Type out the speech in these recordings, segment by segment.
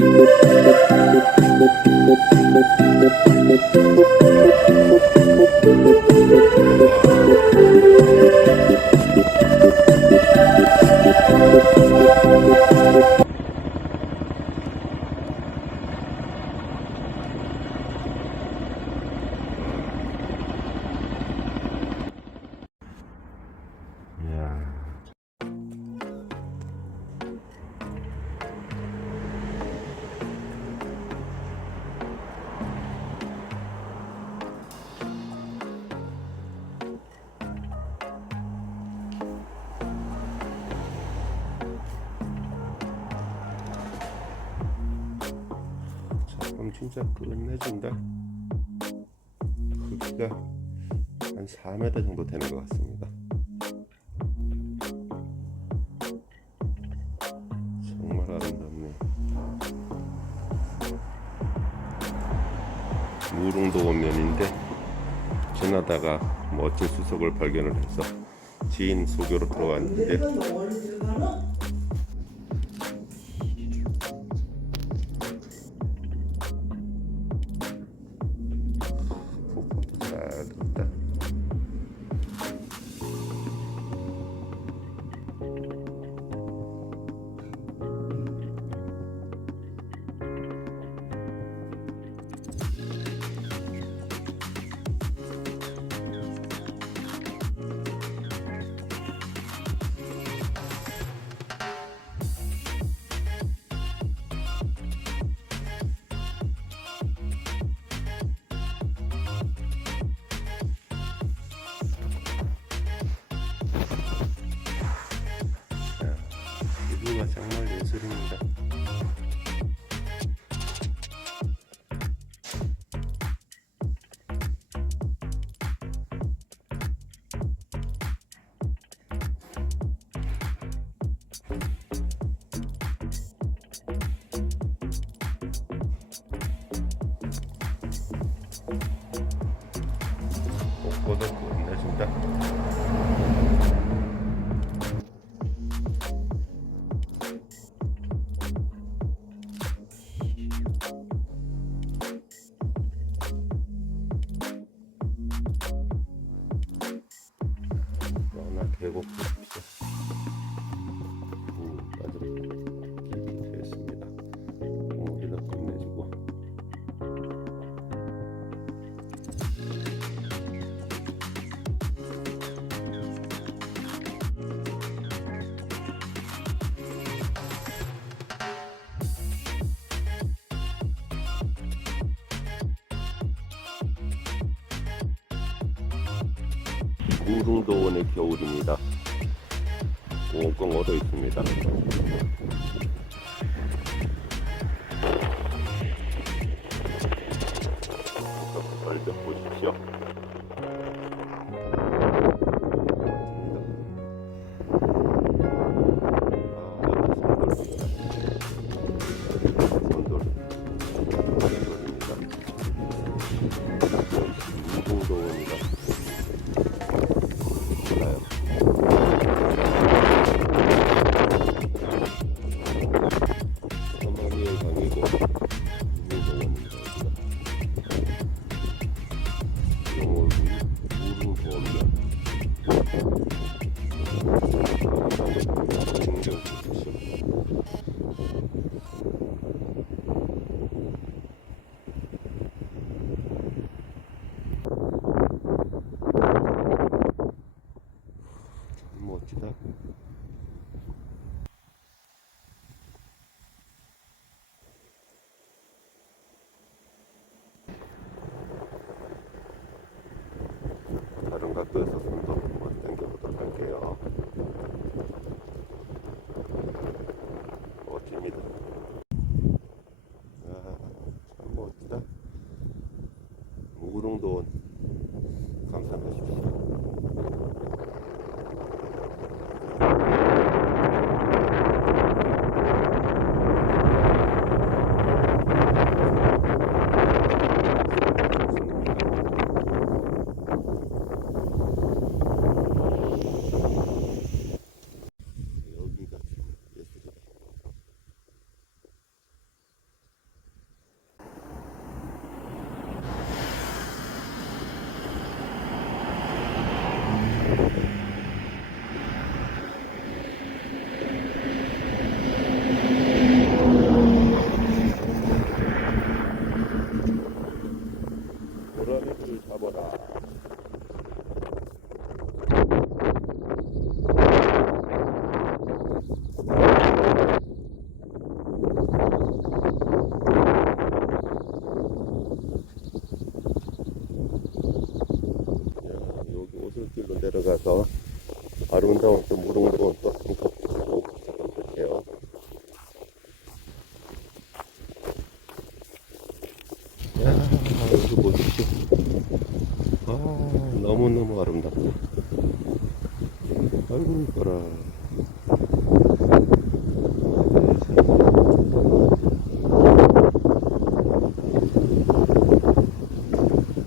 이야. 진짜 끝내준다. 크기가 한 4m 정도 되는 것 같습니다. 정말 아름답네. 무릉도 원면인데 지나다가 멋진 수석을 발견을 해서 지인 소개로 들어왔는데 무릉도원의 겨울입니다. 꽁꽁 얼어 있습니다. 얼좀 보십시오. 무구릉도원 감상하십시오. 여기가 참 예술이다. 가서 아름다운 또 무릉도원 또 한컵 보고 가볼게요. 야, 여기 보십시오. 아, 너무너무 아름답다. 아이고, 이뻐라.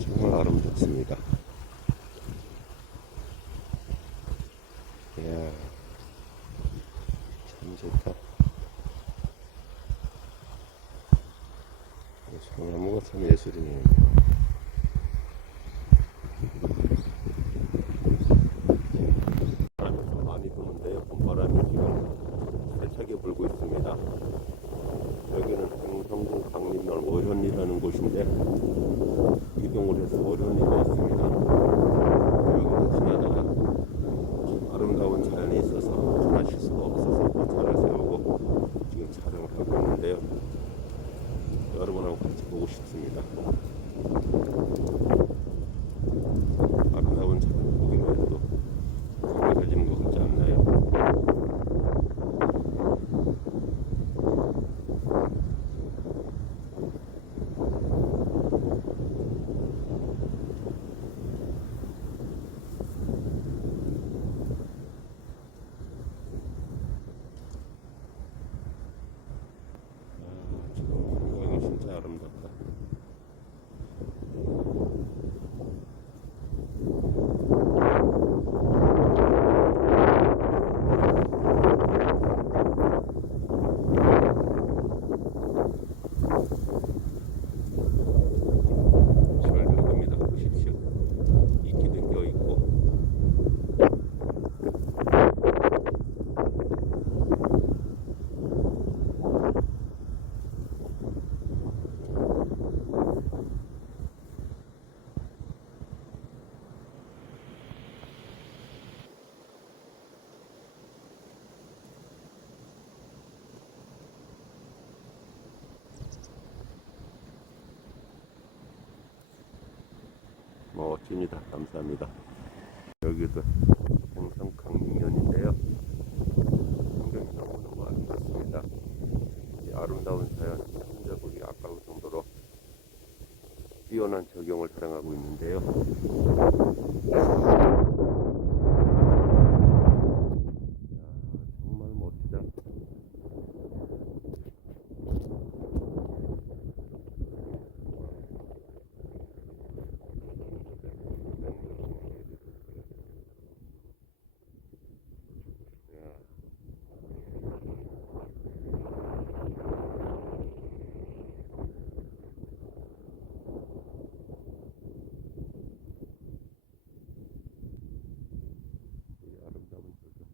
정말 아름답습니다. 이야, 참 좋다. 이 소나무가 참 예술이네요. 바람이 좀 많이 부는데요. 봄바람이 지금 세차게 불고 있습니다. 여기는 행성군 강림면 어현이라는 곳인데 이동을 해서 어련히 왔습니다. 여기를 지나다가 참 아름다운 자연이 있어서 지나칠 수가 없어서 차를 세우고 지금 촬영을 하고 있는데요. 여러분하고 같이 보고 싶습니다. 아름다운 자연 보기만 해도 감이 가지는 것 같지 않나요? 아, 지금 풍경이 진짜 아름답다. 절벽입니다. 보십시오. 이끼도 껴 있고. 멋집니다. 감사합니다. 여기도 행성 강릉면인데요. 풍경이 너무너무 아름답습니다. 이 아름다운 자연 찾아보기 아까울 정도로 뛰어난 적용을 자랑하고 있는데요. 이야, 정말 멋지다. 이야. 이 아름다운 절벽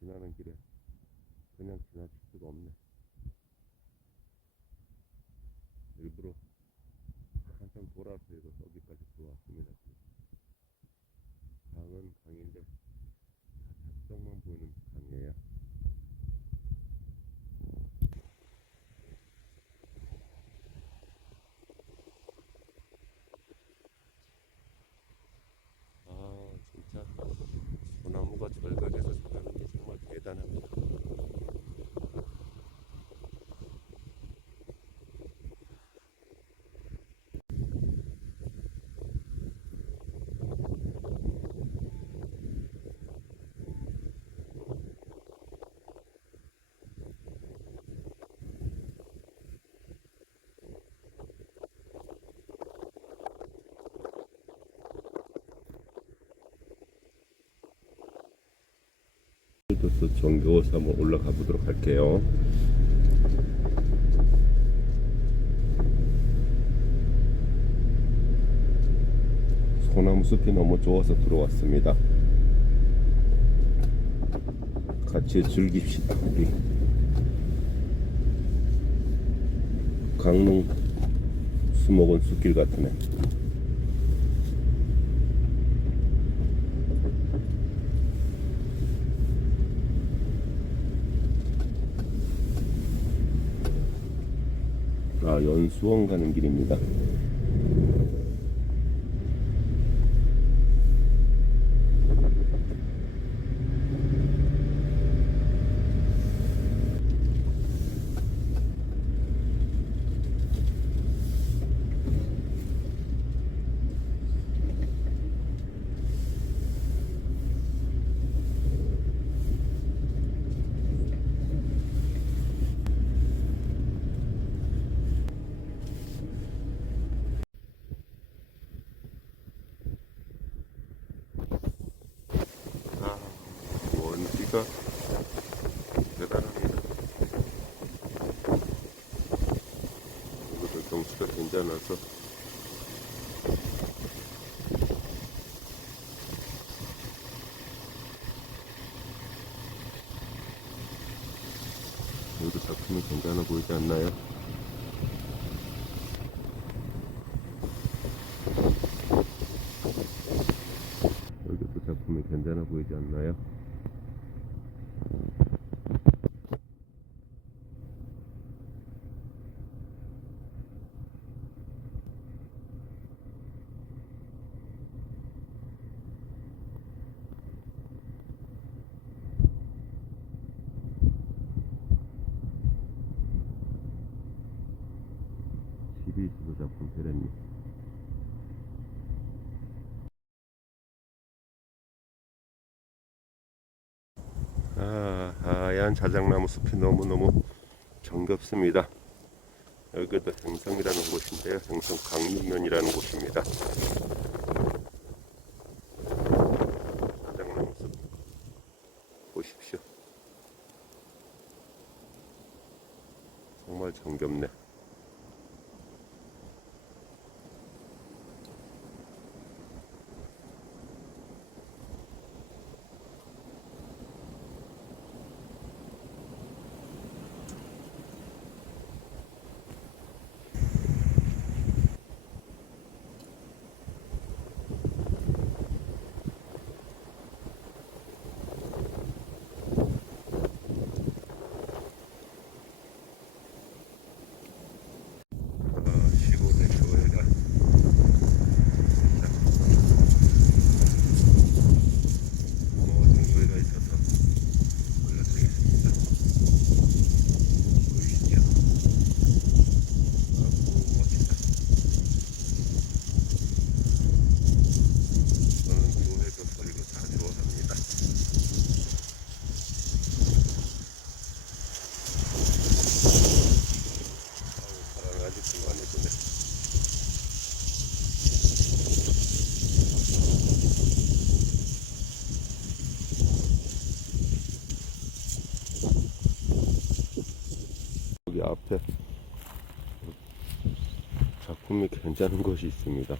지나는 길에. 그냥 지나칠 수가 없네. 일부러 한참 돌아서 여기까지 들어왔습니다 강은 강인데 다 잡성만 보이는 강이에요 아 진짜 소나무가 절벽에서 자라는 게 정말 대단합니다. 도스 정교호사 한번 올라가 보도록 할게요. 소나무 숲이 너무 좋아서 들어왔습니다. 같이 즐깁시다, 우리. 강릉 수목원 숲길 같으네. 아, 연수원 가는 길입니다. 크기가 대단합니다. 네, 이것도 경치가 괜찮아서 시리즈도 작품 베렌니 아, 하얀 자작나무 숲이 너무너무 정겹습니다. 여기도 행성이라는 곳인데요. 행성 강림면이라는 곳입니다. 자작나무 숲 보십시오. 정말 정겹네. 아, 시골의 교회가 모든 교회가 있어서 올려드리겠습니다. 보이시죠? 아이고 멋지다. 저는 교회도 설교 다 좋아합니다. 아우 바람이 아직도 많이 부네. 여기 앞에 작품이 괜찮은 것이 있습니다.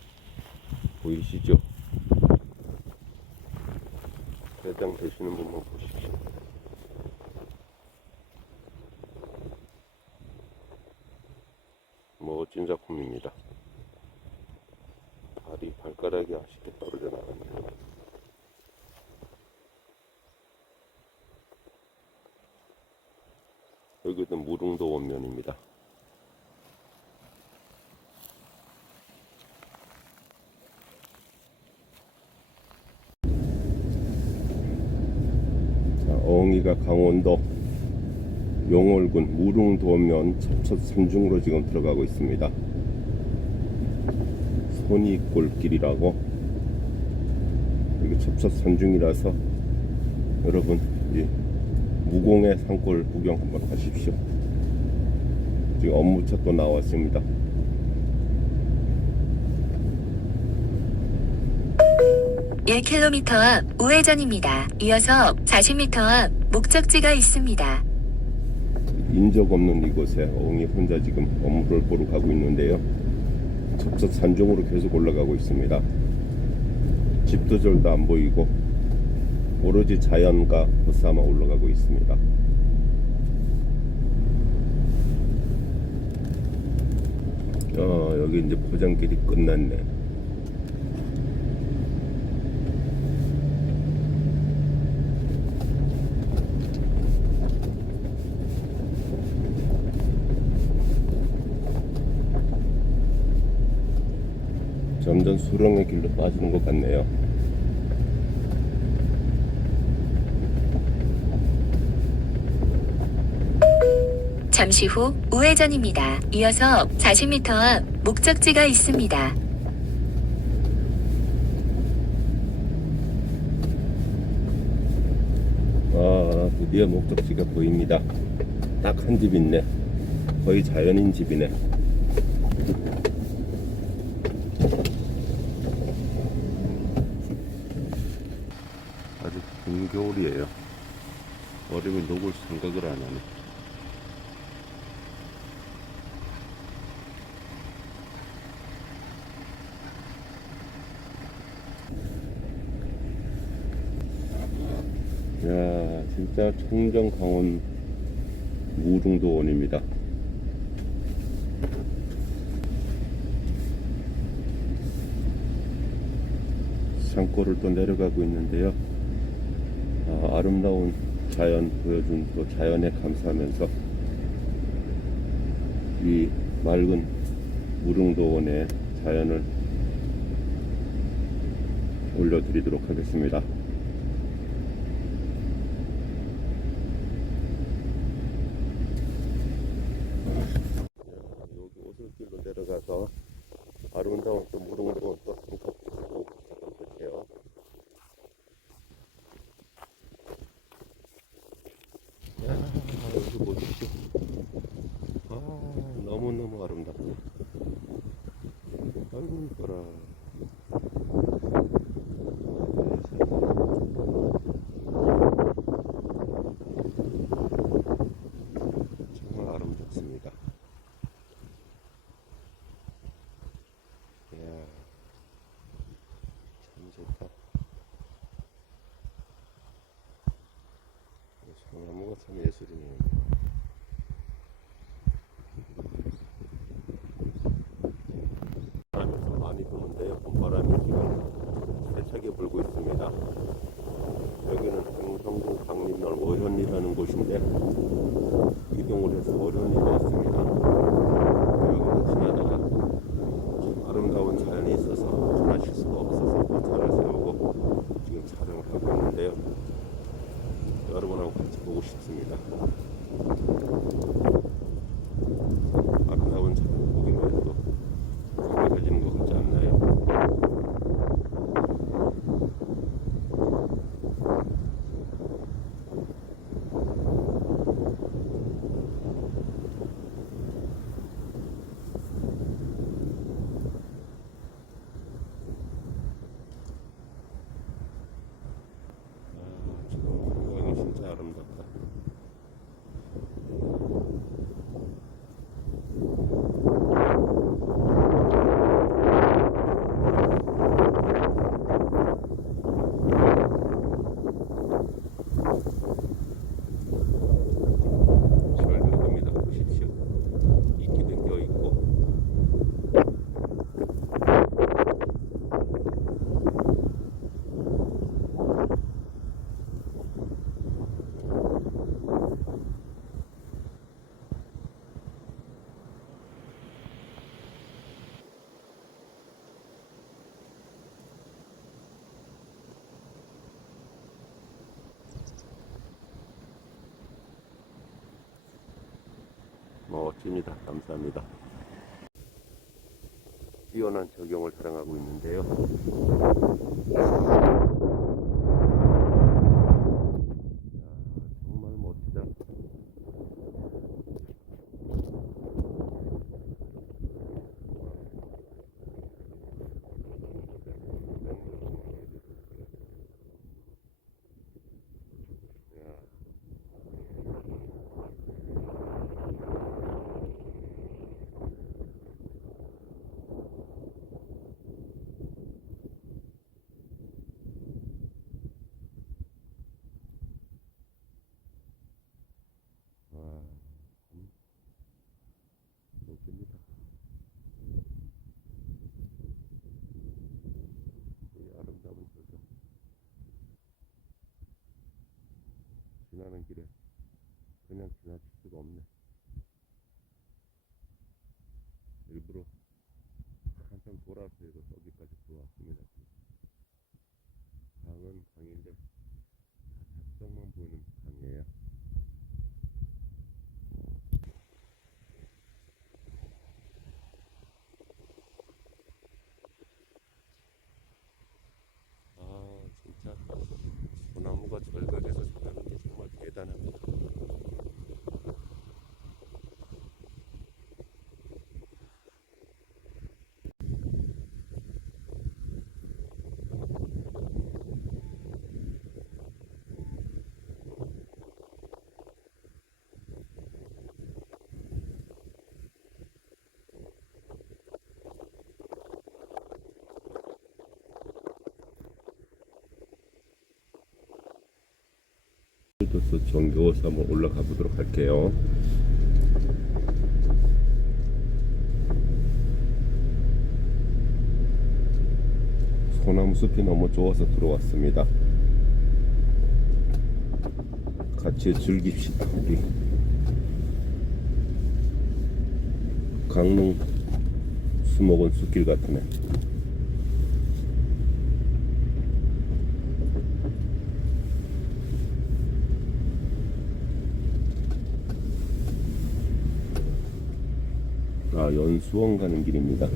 보이시죠? 회장 되시는 분만 보십시오. 멋진 작품입니다. 발이 발가락이 아쉽게 떨어져 나갔네요. 여기도 무릉도 원면입니다. 자, 어흥이가 강원도 용월군 무릉도면 첩첩 산중으로 지금 들어가고 있습니다. 손이골길이라고 여기 첩첩 산중이라서 여러분 이 무공의 산골 구경 한번 하십시오. 지금 업무차 또 나왔습니다. 일 k m 앞 우회전입니다. 이어서 40m 앞 목적지가 있습니다. 인적 없는 이곳에 어흥이 혼자 지금 업무를 보러 가고 있는데요. 첩첩 산중으로 계속 올라가고 있습니다. 집도 절도 안 보이고 오로지 자연과 벗삼아 올라가고 있습니다. 어, 여기 이제 포장길이 끝났네. 점점 수렁의 길로 빠지는 것 같네요. 잠시 후 우회전입니다. 이어서 40m 앞 목적지가 있습니다. 아, 드디어 목적지가 보입니다. 딱 한 집 있네. 거의 자연인 집이네. 겨울이에요. 얼음이 녹을 생각을 안 하네. 야, 진짜 청정 강원 무중도원입니다. 장고를 또 내려가고 있는데요. 아, 름다운 자연 보여준 또 자연에 감사하면서 이 맑은 무릉도원의 자연을 올려드리도록 하겠습니다. 여기 오솔길로 내려가서 아름다운 또 무릉도원 또 한컵 보고 가볼게요. 야, 여기 보십시오. 아, 너무너무 아름답다. 아이고, 이뻐라. 정말 아름답습니다. 이야, 참 좋다. 이 소나무가 참 예술이네요. 바람이 좀 많이 부는데요. 봄바람이 지금 세차게 불고 있습니다. 여기는 행성군 강림면 어현이라는 곳인데 이동을 해서 어련히 왔습니다. 여기서 지나다가 참 아름다운 자연이 있어서 지나칠 수가 없어서 또 차를 세우고 지금 촬영을 하고 있는데요. 여러분하고 같이 보고 싶습니다. 아름다운 자연 보기만 해도 행복해지는 것 같지 않나요? 아, 지금 풍경이 진짜 아름답다. 절벽입니다. 보십시오. 이끼도 껴 있고. 멋집니다. 감사합니다. 뛰어난 적용을 사랑하고 있는데요. 야, 정말 멋지다. 야. 와, 참 멋집니다. 이 아름다운 절벽. 지나는 길에 그냥 지나칠 수가 없네. 일부러 한참 돌아서 여기까지 들어왔습니다. 지금. 강은 강인데 다 작성만 보이는 강이에요. 아 진짜 소나무가 절벽에서 자라는 게 정말 대단합니다. 오늘부터 정겨워서 한번 올라가 보도록 할게요. 소나무 숲이 너무 좋아서 들어왔습니다. 같이 즐깁시다, 우리. 강릉 수목원 숲길 같으네. 아, 연수원 가는 길입니다.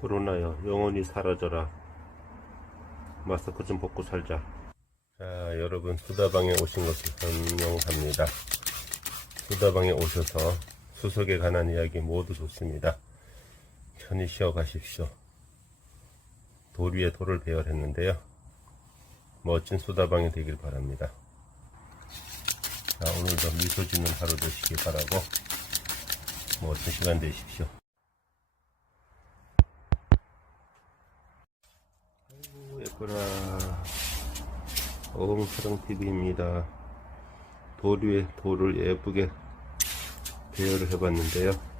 코로나여 영원히 사라져라. 마스크 좀 벗고 살자. 자 여러분 수다방에 오신 것을 환영합니다. 수다방에 오셔서 수석에 관한 이야기 모두 좋습니다. 편히 쉬어 가십시오. 돌 위에 돌을 배열했는데요. 멋진 수다방이 되길 바랍니다. 자 오늘도 미소 짓는 하루 되시길 바라고 멋진 시간 되십시오 어흥사랑TV입니다. 돌 위에 돌을 예쁘게 배열을 해봤는데요